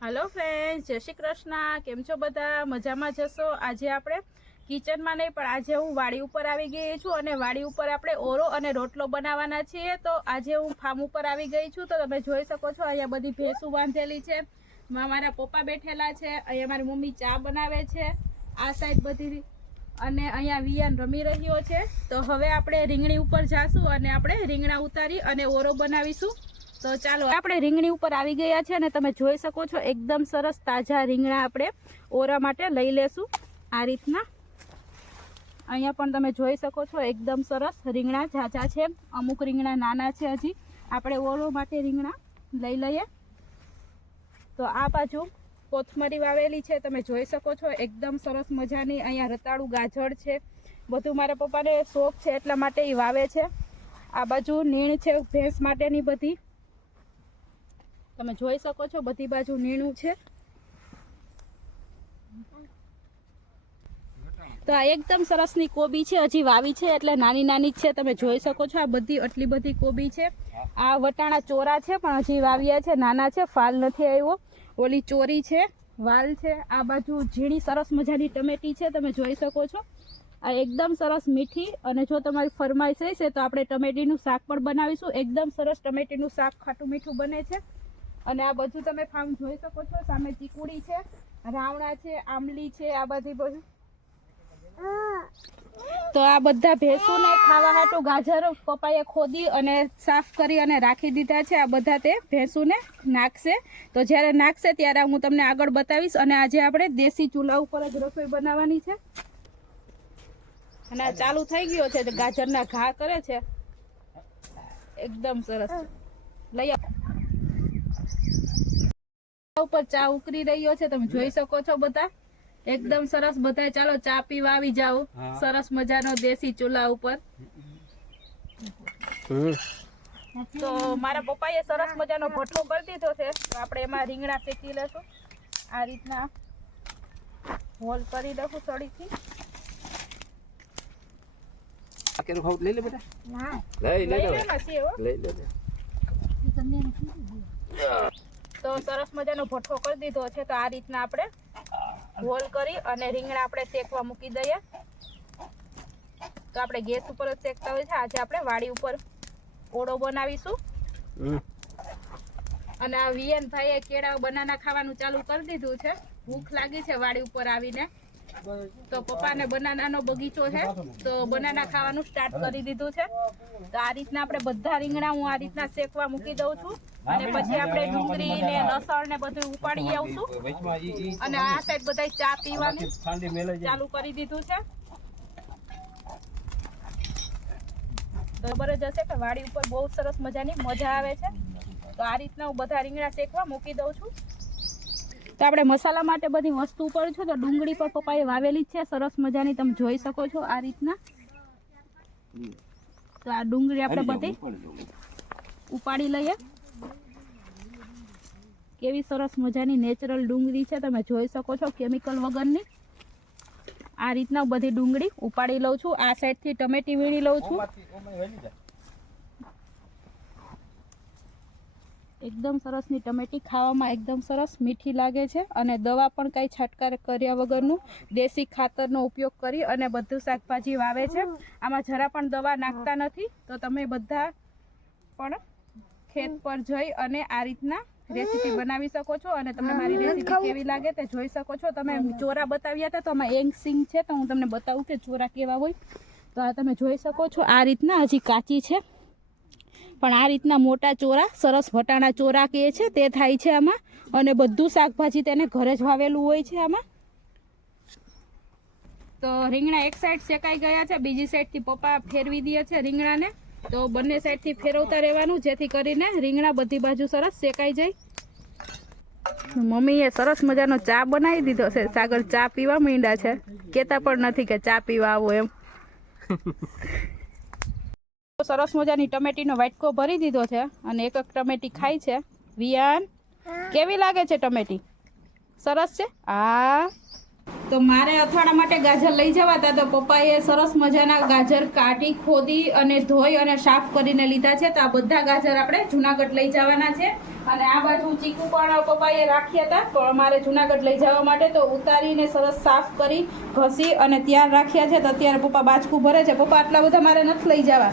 Hello friends, जय श्री कृष्ण। केम छो बधा? मजामां जशो। आज आपणे किचन में नहीं पण आज हूँ वाड़ी पर आई गई छूँ अने वाड़ी पर आपणे ओरो अने रोटलो बनाववाना छीए। तो आज हूँ फार्म पर आई गई छूँ। तो तमे जोई शको छो अहींया बधी भेसू बांधेली छे। मारा पप्पा बैठेला छे, अहींया मारी मम्मी चा बनावे छे। आ साइड बधी अने अहींया वियान रमी रह्यो छे। तो हवे आपणे રીંગણી ઉપર જાશું અને આપણે રીંગણા ઉતારી અને ઓરો બનાવીશું। तो चलो આપણે રીંગણી ઉપર આવી ગયા છે અને તમે જોઈ શકો છો એકદમ સરસ તાજા રીંગણા આપણે ઓરા માટે લઈ લેશું। આ રીતના અહીંયા પણ તમે જોઈ શકો છો એકદમ સરસ રીંગણા ઝાઝા છે, અમુક રીંગણા નાના છે। હજી આપણે ઓરો માટે રીંગણા લઈ લઈએ। તો આ બાજુ કોથમરી વાવેલી છે, તમે જોઈ શકો છો એકદમ સરસ મજાની। અહીંયા રતાળુ ગાજર છે, બધું મારા પપ્પાને શોખ છે એટલા માટે એ વાવે છે। આ બાજુ નીણ છે ભેંસ માટેની બધી, તમે જોઈ શકો છો બધી બાજુ નીણું છે। તો આ એકદમ સરસની કોબી છે, હજી વાવી છે એટલે નાની નાની છે। તમે જોઈ શકો છો આ બધી આટલી બધી કોબી છે। આ વટાણા ચોરા છે પણ હજી વાવ્યા છે, નાના છે, ફાલ નથી આવ્યો। ઓલી ચોરી છે, વાલ છે। આ બાજુ ઝીણી સરસ મજાની ટમેટી છે, તમે જોઈ શકો છો। આ એકદમ સરસ મીઠી, અને જો તમારી ફરમાઈશ હશે તો આપણે ટમેટીનું શાક પણ બનાવીશું। એકદમ સરસ ટમેટીનું શાક ખાટું મીઠું બને છે। અને આ બધું તમે ફાર્મ જોઈ શકો છો। સામે ચીકુડી છે, રાવણા છે, આમલી છે, આ બધી બધું। તો આ બધા ભેંસોને ખાવા હાટું ગાજર પપ્પાએ ખોદી અને સાફ કરી અને રાખી દીધા છે। આ બધા તે ભેંસોને નાખશે। તો જ્યારે નાખશે ત્યારે હું તમને આગળ બતાવીશ। અને આજે આપણે દેશી ચૂલા ઉપર જ રસોઈ બનાવવાની છે। અને આ ચાલુ થઈ ગયો છે, ગાજરના ઘા કરે છે, એકદમ સરસ। લઈ ઉપર ચા ઉકળી રહ્યો છે, તમે જોઈ શકો છો બધા એકદમ સરસ। બધા ચાલો ચા પીવા આવી જાઓ સરસ મજાનો દેશી ચૂલા ઉપર। તો મારા પપ્પાએ સરસ મજાનો ભઠ્ઠો કરી દીધો છે, તો આપણે એમાં રીંગણા શેકી લેશું। આ રીતના હોલ કરી દઉં સળીથી। લઈ લે બેટા, લઈ લે। તો સરસ મજાનો ભઠ્ઠો કરી દીધો છે। તો આ રીતના આપણે હોલ કરી અને રીંગણા આપણે શેકવા મૂકી દઈએ। તો આપણે ગેસ ઉપર જ શેકતા હોય છે। આજે આપણે વાડી ઉપર ઓળો બનાવીશું। અને આ વિયન ભાઈએ કેળા બનાના ખાવાનું ચાલુ કરી દીધું છે। ભૂખ લાગી છે વાડી ઉપર આવીને, તો પપ્પાને બનાનાનો બગીચો છે તો બનાના ખાવાનું સ્ટાર્ટ કરી દીધું છે। તો આ રીતના આપણે બધા રીંગણા હું આ રીતના શેકવા મૂકી દઉં છું। અને પછી આપણે ડુંગળી ને લસણ ને બધું ઉપાડી આવશું। અને આ સાઈડ બધા ચા પીવાની ચાલુ કરી દીધું છે। તો ખબર જ હશે કે વાડી ઉપર બહુ સરસ મજાની મજા આવે છે। તો આ રીતના હું બધા રીંગણા શેકવા મૂકી દઉં છું। તો આપણે મસાલા માટે બધી વસ્તુ ઉપર છે, તો ડુંગળી પર પપ્પાએ વાવેલી છે સરસ મજાની, તમે જોઈ શકો છો આ રીતના। તો આ ડુંગળી આપણે બધી ઉપાડી લઈએ। કેવી સરસ મજાની નેચરલ ડુંગળી છે, તમે જોઈ શકો છો કેમિકલ વગરની। આ રીતના બધી ડુંગળી ઉપાડી લઉં છું। આ સાઈડથી ટમેટી વીણી લઉં છું। એકદમ સરસની ટમેટી ખાવામાં એકદમ સરસ મીઠી લાગે છે। અને દવા પણ કાંઈ છાંટકાર કર્યા વગરનું દેશી ખાતરનો ઉપયોગ કરી અને બધું શાકભાજી વાવે છે। આમાં જરા પણ દવા નાખતા નથી। તો તમે બધા પણ ખેત પર જઈ અને આ રીતના રેસીપી બનાવી શકો છો। અને તમને મારી રેસીપી કેવી લાગે તે જોઈ શકો છો। તમે ચોરા બતાવ્યા હતા, તો આમાં એંગ સિંગ છે, તો હું તમને બતાવું કે ચોરા કેવા હોય। તો આ તમે જોઈ શકો છો આ રીતના હજી કાચી છે, પણ આ રીતના મોટા ચોરા સરસ વટાણા ચોરા કહે છે તે થાય છે આમાં। અને બધું શાકભાજી તેને ઘરે જ વાવેલું હોય છે આમાં। તો રીંગણા એક સાઈડ શેકાઈ ગયા છે, બીજી સાઈડથી પપ્પા ફેરવી દે છે રીંગણાને। તો બંને સાઈડથી ફેરવતા રહેવાનું, જેથી કરીને રીંગણા બધી બાજુ સરસ શેકાઈ જાય। મમ્મીએ સરસ મજાનો ચા બનાવી દીધો છે। સાગર ચા પીવા માંડ્યા છે, કહેતા પણ નથી કે ચા પીવા આવો એમ। સરસ મજાની ટમેટીનો વાટકો ભરી દીધો છે અને એક એક ટમેટી ખાઈ છે। વિયાન કેવી લાગે છે ટમેટી? સરસ છે। આ તો મારે અથાણા માટે ગાજર લઈ જવા હતા તો પપ્પાએ સરસ મજાના ગાજર કાઢી ખોદી અને ધોઈ અને સાફ કરીને લીધા છે. તો આ બધા ગાજર આપણે જુનાગઢ લઈ જવાના છે. અને આ બાજુ ચીકુ પણ પપ્પાએ રાખ્યા હતા તો અમારે જુનાગઢ લઈ જવા માટે, તો ઉતારીને સરસ સાફ કરી ઘસી અને ત્યાં રાખ્યા છે. તો અત્યારે પપ્પા બાજકું ભરે છે. પપ્પા આટલા બધા મારે નથી લઈ જવા.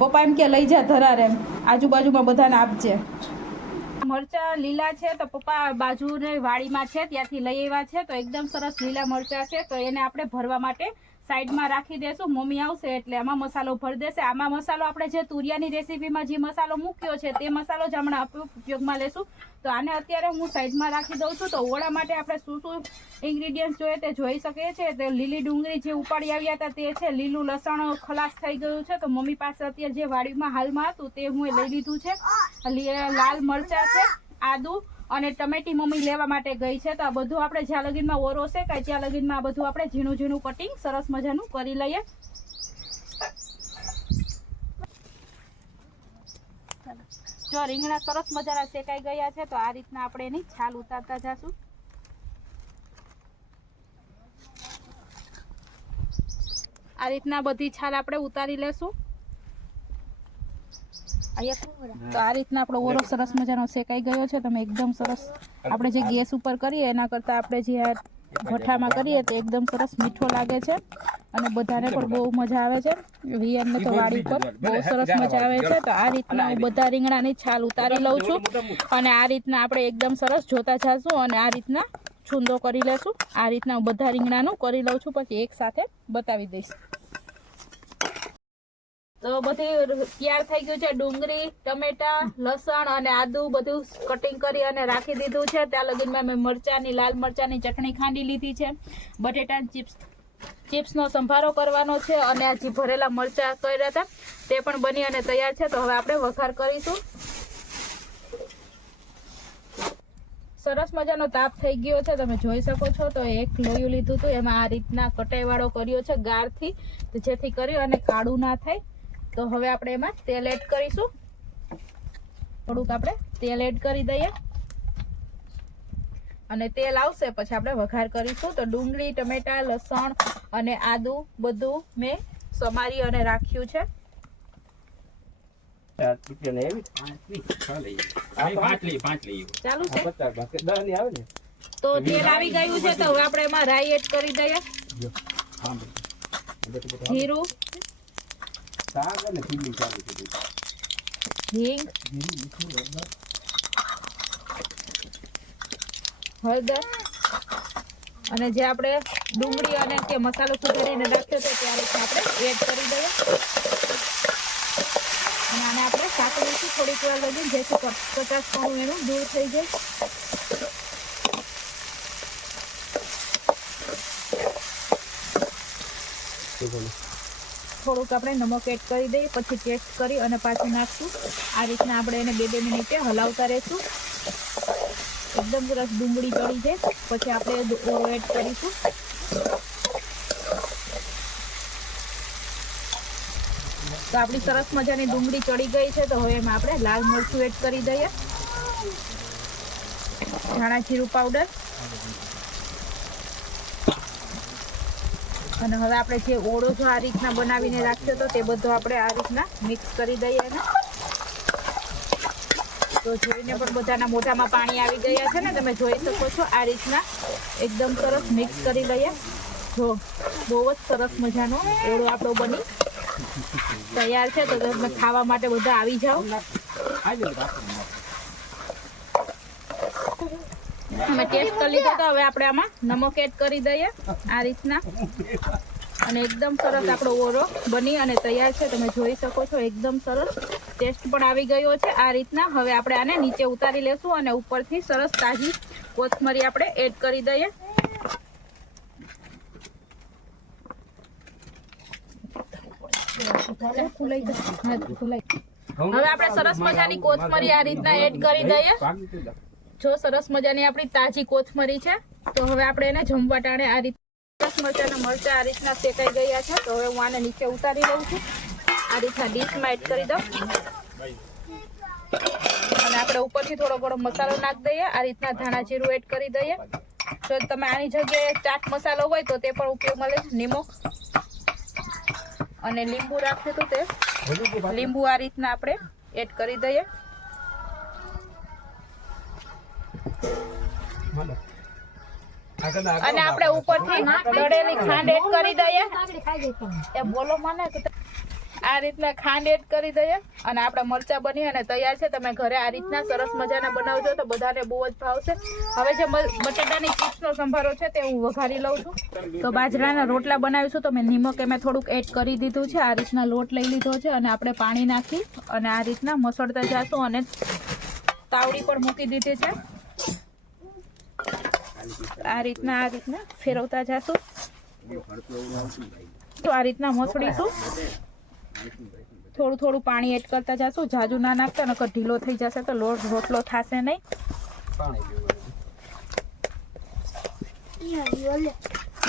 પપ્પા એમ કે લઈ જા ધરાર, એમ આજુબાજુમાં બધાને આપજે. મરચા લીલા છે તો પપ્પા બાજુની વાડીમાં છે ત્યાંથી લઈ આવ્યા છે. તો એકદમ સરસ લીલા મરચા છે. તો એને આપણે ભરવા માટે સાઈડમાં રાખી દેશું. મમ્મી આવશે એટલે આમાં મસાલો ભરી દેશે. આમાં મસાલો આપણે જે તુરિયાની રેસીપીમાં જે મસાલો મૂક્યો છે તે મસાલો જ હમણાં ઉપયોગમાં લેશું. તો આને અત્યારે હું સાઈડમાં રાખી દઉં છું. તો ઓળા માટે આપણે શું શું ઇન્ગ્રીડિયન્ટ જોઈએ તે જોઈ શકીએ છીએ. તો લીલી ડુંગળી જે ઉપાડી આવ્યા હતા તે છે. લીલું લસણ ખલાસ થઈ ગયું છે. તો મમ્મી પાસે અત્યારે જે વાડીમાં હાલમાં હતું તે હું લઈ લીધું છે. લાલ મરચા છે, આદુ અને ટમેટી મમ્મી લેવા માટે ગઈ છે. તો આ બધું આપણે જ્યાં લગીનમાં ઓરો છે કે ત્યાં લગીનમાં આ બધું આપણે ઝીણું ઝીણું કટિંગ સરસ મજાનું કરી લઈએ. જો રીંગણા સરસ મજાના શેકાઈ ગયા છે. તો આ રીતના આપણે એની છાલ ઉતારતા જશું. આ રીતના બધી છાલ આપણે ઉતારી લેશું. તો આ રીતના આપણો ઓરો સરસ મજાનો શેકાઈ ગયો છે. તમે એકદમ સરસ આપણે જે ગેસ ઉપર કરીએ એના કરતાં આપણે જે ભઠ્ઠામાં કરીએ તે એકદમ સરસ મીઠો લાગે છે અને બધાને પણ બહુ મજા આવે છે. વિયનને તો વાડી પર બહુ સરસ મજા આવે છે. તો આ રીતના હું બધા રીંગણાની છાલ ઉતારી લઉં છું અને આ રીતના આપણે એકદમ સરસ જોતા જશું અને આ રીતના છૂંદો કરી લેશું. આ રીતના હું બધા રીંગણાનું કરી લઉં છું, પછી એક સાથે બતાવી દઈશ. તો બધી તૈયાર થઈ ગયું છે. ડુંગળી, ટમેટા, લસણ અને આદુ બધું કટિંગ કરી અને રાખી દીધું છે. ત્યાં લગીનમાં મેં મરચાની લાલ મરચાની ચટણી ખાંડી લીધી છે. બટેટાની ચિપ્સનો સંભારો કરવાનો છે અને આ જે ભરેલા મરચા કર્યા હતા તે પણ બની અને તૈયાર છે. તો હવે આપણે વઘાર કરીશું. સરસ મજાનો તાપ થઈ ગયો છે, તમે જોઈ શકો છો. તો એક લોયું લીધું હતું, એમાં આ રીતના કટાઈવાળો કર્યો છે ગાળથી, જેથી કરી અને કાળું ના થાય. તો હવે આપણે એમાં તેલ એડ કરીશું. થોડુંક આપણે તેલ એડ કરી દઈએ અને તેલ આવશે પછી આપણે વઘાર કરીશું. તો ડુંગળી, ટમેટા, લસણ અને આદુ બધું મેં સમારી અને રાખ્યું છે. ચાલુ છે. તો તેલ આવી ગયું છે. તો હવે આપણે એમાં રાઈ એડ કરી દઈએ, જીરું, હિંગ, હળદર અને જે આપણે ડુંગળી અને કે મસાલો સુધારીને રાખ્યો છે ત્યારે આપણે એડ કરી દઈએ અને આને આપણે સાંકળીશું થોડીક વાર લગી, જેથી 50% એનું દૂર થઈ જાય. થોડુંક આપણે નમક એડ કરી દઈએ, પછી ટેસ્ટ કરી અને પાછું નાખશું. આ રીતના આપણે એને 2 મિનિટે હલાવતા રહેશું. એકદમ સરસ ડુંગળી ચડી જાય પછી આપણે ઓરો એડ કરીશું. તો આપણી સરસ મજાની ડુંગળી ચડી ગઈ છે. તો હવે એમાં આપણે લાલ મરચું એડ કરી દઈએ, ધાણા જીરું પાવડર અને હવે આપણે જે ઓળો જો આ રીતના બનાવીને રાખ્યો હતો તે બધો આપણે આ રીતના મિક્સ કરી દઈએ એને. તો જોઈને પણ બધાના મોઢામાં પાણી આવી ગયા છે ને, તમે જોઈ શકો છો. આ રીતના એકદમ સરસ મિક્સ કરી લઈએ. જો બહુ જ સરસ મજાનો ઓળો આપણો બની તૈયાર છે. તો તમે ખાવા માટે બધા આવી જાઓ. અમે ટેસ્ટ કરી લીધો. તો હવે આપણે આમાં નમક એડ કરી દઈએ આ રીતના અને એકદમ સરસ આપણો ઓરો બની અને તૈયાર છે. તમે જોઈ શકો છો એકદમ સરસ ટેસ્ટ પણ આવી ગયો છે. આ રીતના હવે આપણે આને નીચે ઉતારી લેશું અને ઉપરથી સરસ તાજી કોથમરી આપણે એડ કરી દઈએ. હવે આપણે સરસ મજાની કોથમરી આ રીતના એડ કરી દઈએ. જો સરસ મજાની આપણી તાજી કોથમરી છે. તો હવે આપણે એને જમવા ટાણે આ રીતે સરસ મજાના મરચા આ રીતના શેકાઈ ગયા છે. તો હવે હું આને નીચે ઉતારી લઉં છું. આ રીતના ડીશમાં એડ કરી દઉં અને આપણે ઉપરથી થોડો ઘણો મસાલો નાખી દઈએ. આ રીતના ધાણા જીરું એડ કરી દઈએ જો તમે આની જગ્યાએ ચાટ મસાલો હોય તો તે પણ ઉપયોગમાં લે. નિમક અને લીંબુ રાખ્યું હતું તે લીંબુ આ રીતના આપણે એડ કરી દઈએ. અને આપણે ઉપરથી દળેલી ખાંડ એડ કરી દઈએ. એ બોલો મને આ રીતના ખાંડ એડ કરી દઈએ અને આપણા મરચા બની અને તૈયાર છે. તમે ઘરે આ રીતના સરસ મજાના બનાવજો તો બધાને બહુ જ ભાવશે. હવે જે બટેટાની ચિપ્સનો સંભારો છે તે હું વઘારી લઉં છું. તો બાજરાના રોટલા બનાવીશું તો મેં નિમક એમાં થોડુંક એડ કરી દીધું છે. આ રીતના લોટ લઈ લીધો છે અને આપણે પાણી નાખી અને આ રીતના મસળતા જઈશું અને તાવડી પણ મૂકી દીધી છે. આ રીતના ફેરવતા જઈશું. તો આ રીતના મસળીશું. થોડું થોડું પાણી એડ કરતા જઈશું. જાજુ ના નાખતા નકર ઢીલો થઈ જશે તો રોટલો થશે નહીં.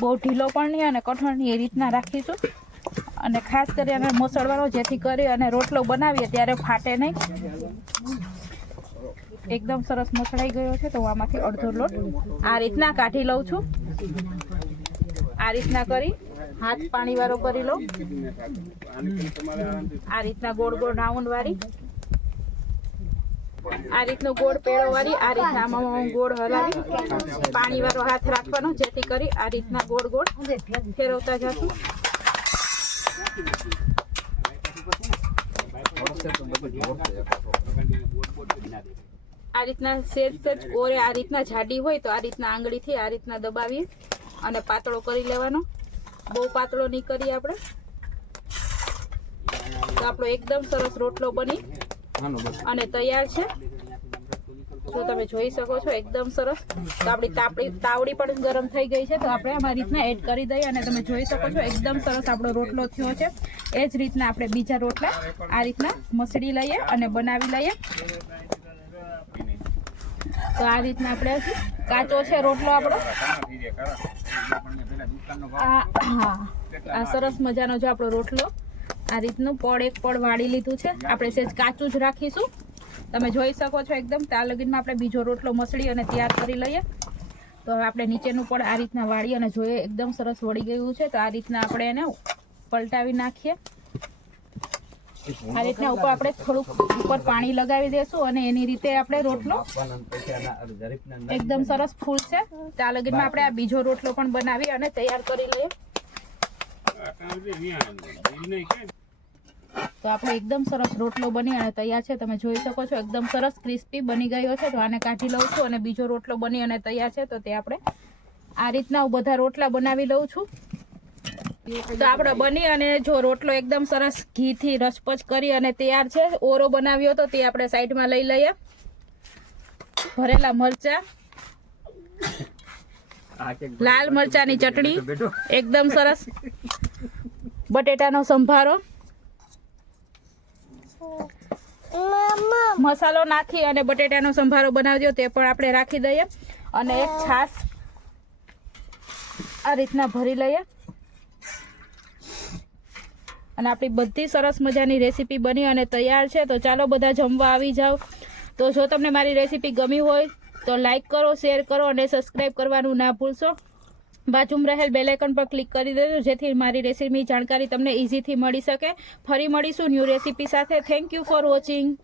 બહુ ઢીલો પણ નહીં અને કઠણ નહીં, એ રીતના રાખીશું. અને ખાસ કરી અને મસળવાનો જેથી કરી અને રોટલો બનાવીએ ત્યારે ફાટે નહીં. એકદમ સરસ મસળાઈ ગયો છે તો હું આમાંથી અડધો લોટ આ રીતના કાઢી લઉં છું. આ રીતના કરી હાથ પાણી વાળો કરી લો. આ રીતના ગોળ ગોળ રાઉન્ડ વાળી, આ રીતનો ગોળ પેળો વાળી, આ રીતના આમાં ગોળ હલાવી પાણી વાળો હાથ રાખવાનો જેથી કરી આ રીતના ગોળ ગોળ ફેરવતા જશું. આ રીતના સેજ ઓરે આ રીતના જાડી હોય તો આ રીતના આંગળીથી આ રીતના દબાવી અને પાતળો કરી લેવાનો. બહુ પાતળો નહીં કરીએ આપણે. તો આપણો એકદમ સરસ રોટલો બની અને તૈયાર છે. તો તમે જોઈ શકો છો એકદમ સરસ. તો આપણી તાવડી પણ ગરમ થઈ ગઈ છે તો આપણે આમાં રીતના એડ કરી દઈએ અને તમે જોઈ શકો છો એકદમ સરસ આપણો રોટલો થયો છે. એ જ રીતના આપણે બીજા રોટલા આ રીતના મસળી લઈએ અને બનાવી લઈએ. તો આ રીતના આપણે કાચો છે રોટલો આપણો. આ સરસ મજાનો જો આપણો રોટલો આ રીતનું પડ એક પડ વાળી લીધું છે. આપણે સેજ કાચું જ રાખીશું. તમે જોઈ શકો છો એકદમ. ત્યાં લગીનમાં આપણે બીજો રોટલો મસળી અને તૈયાર કરી લઈએ. તો હવે આપણે નીચેનું પડ આ રીતના વાળી અને જોઈએ એકદમ સરસ વળી ગયું છે. તો આ રીતના આપણે એને પલટાવી નાખીએ. આ રીતના ઉપર આપણે થોડુંક ઉપર પાણી લગાવી દેશું અને એની રીતે આપણે રોટલો એકદમ સરસ ફૂલ છે. ત્યાં લગીનમાં આપણે આ બીજો રોટલો પણ બનાવી અને તૈયાર કરી લઈએ. તો આપણે એકદમ સરસ રોટલો બની અને તૈયાર છે. તમે જોઈ શકો છો એકદમ સરસ ક્રિસ્પી બની ગયો છે. તો આને કાઢી લઉં છું અને બીજો રોટલો બની અને તૈયાર છે. તો તે આપણે આ રીતના હું બધા રોટલા બનાવી લઉં છું. તો આપણે બની અને જો રોટલો એકદમ સરસ ઘીથી રસપચ કરી અને તૈયાર છે. ઓરો બનાવ્યો તો તે આપણે સાઈડમાં લઈ લઈએ. ભરેલા મરચા, લાલ મરચાની ચટણી, એકદમ સરસ બટેટાનો સંભારો, મસાલો નાખી અને બટેટાનો સંભારો બનાવજો તે પણ આપણે રાખી દઈએ. અને એક છાશ આ રીતના ભરી લઈએ. અને આપણી બધી સરસ મજાની રેસીપી બની અને તૈયાર છે. તો ચાલો બધા જમવા આવી જાઓ. તો જો તમને મારી રેસીપી ગમી હોય તો લાઈક કરો, શેર કરો અને સબસ્ક્રાઈબ કરવાનું ના ભૂલશો. બાજુમાં રહેલ બેલ આઇકન પર ક્લિક કરી દેજો જેથી મારી રેસીપીની જાણકારી તમને ઇઝીથી મળી શકે. ફરી મળીશું ન્યૂ રેસીપી સાથે. Thank you for watching.